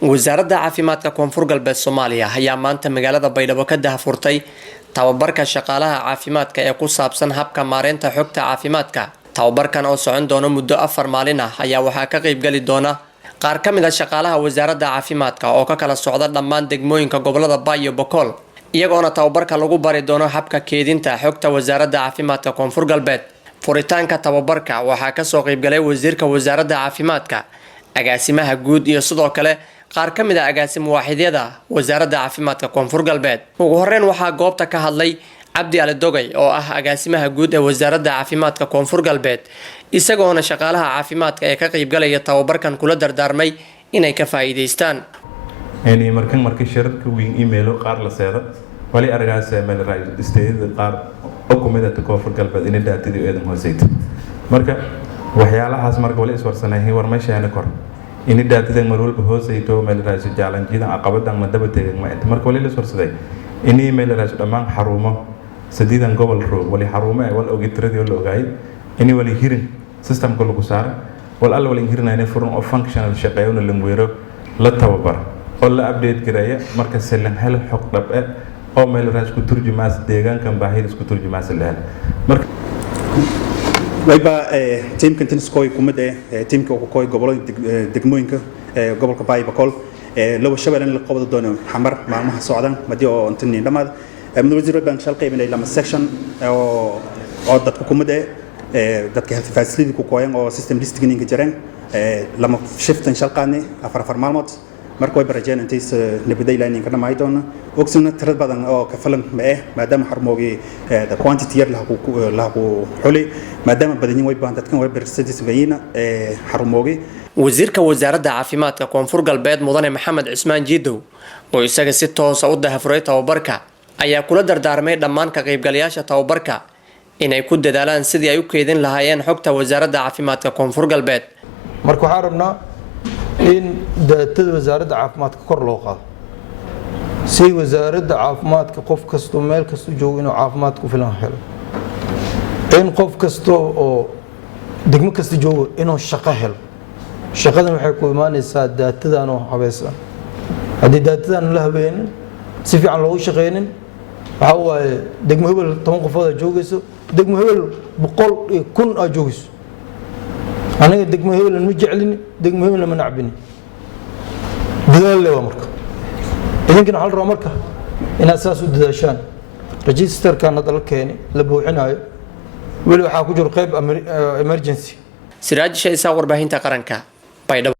wasaaradda caafimaadka koonfur galbeed Soomaaliya ayaa maanta magaalada Baydhabo ka daahfurtay tababarka shaqaalaha caafimaadka ee ku saabsan habka maareynta xogta caafimaadka. Tababarkan oo socon doona muddo 4 maalin ah ayaa waxaa ka qayb gali doona qaar ka mid ah shaqaalaha wasaaradda caafimaadka oo ka kala socda dhammaan degmooyinka gobolada Bay iyo Boqol, iyagoona tababarka lagu bari doono habka keedinta xogta wasaaradda caafimaadka koonfur galbeed. Furitaanka tababarka waxaa ka soo qayb galay wasiirka wasaaradda caafimaadka, agaasimaha guud iyo sidoo kale qaar ka mid ah agaasimo waaxidyada wasaaradda caafimaadka koonfur galbeed. Ugu horeyn waxaa goobta ka hadlay Cabdi Ali Dogay oo ah agaasimaha guud ee wasaaradda caafimaadka koonfur galbeed, isagoona shaqaalaha caafimaadka ee ka qayb galaya tababarkan kula dardaarmay inay ka faa'iideystaan. markii shirarka weyn email qaar la seedo wali argaas meel raay isteedada qaar oo kumida koonfur galbeed in daatadii eedan hooseyta marka waxyaalahaas marka wali iswarsanayeen war meeshaana kor in daatadii mar walba hooseyto meel raay jaalanjida aqabadan ma daba teegay ma inta marka wali iswarsaday in email raay dhamaan xarumo sadiidan gobol roog wali xarumo ay wal ogitradii loo ogaay in wali hirin systemka lagu saar wal alla wali hirinayna furan oo functional shaqeeyna lanweero la tababar oo la update gareeya marka selan hel xog dhab ah oo meel raas ku turjumaas deegaankan baahida isku turjumaas leh marka wayba teamka tinskoy kumid teamka oo kooy gobolada degmooyinka gobolka Bay Boqol laba shabeelna la qabado doono xamar maalmaha socdaan madii oo intii dhamaad wasiir baan shal qaybinay lama section oo dadku kumid dadka health facility ku kooyan oo system listing jireen lama shiftan shaqaani afar maalmood marka way barajeen intays nabadday lining kana ma doona ogsuna tirad badan oo ka filan ma maadaama xarmoogi the quantity yar la ku xuli maadaama badan way baan dadkan way barsadis bayina xarmoogi wasiirka wasaaradda caafimaadka koonfur galbeed mudane Maxamed Cismaan Jiidow oo isaga si toos ah u daahfuray tababarka ayaa kula dardaarmay dhammaan ka qaybgalayaasha tababarka inay ku dadaalaan sidii ay u keedin lahaayeen xogta wasaaradda caafimaadka koonfur galbeed. marka waxaan rabnaa in daatada wasaaradda caafimaadka kor loo qaado si wasaaradda caafimaadka qof kasto meel kasto joogo inuu caafimaad ku filan helo in qof kasto oo degmo kasta joogo inuu shaqo helo shaqadan waxay ku imaanaysaa daatadan oo habaysan haddii daatadan la habeenin si fiican loogu shaqeynin waxa waaye degmo hebel 10 qofood aad joogayso degmo hebel 100,000 aad joogayso aniga degmo hebel ma jeclini degmo hebel ma nacbini dadaal leh marka idinkana hal roo marka in asaas u dadaashaan registerkan hadda la keenay la buuxinayo wali waxa ku jiro qayb emergency Siraaj Shaysa warbaahinta qaranka Baydhabo.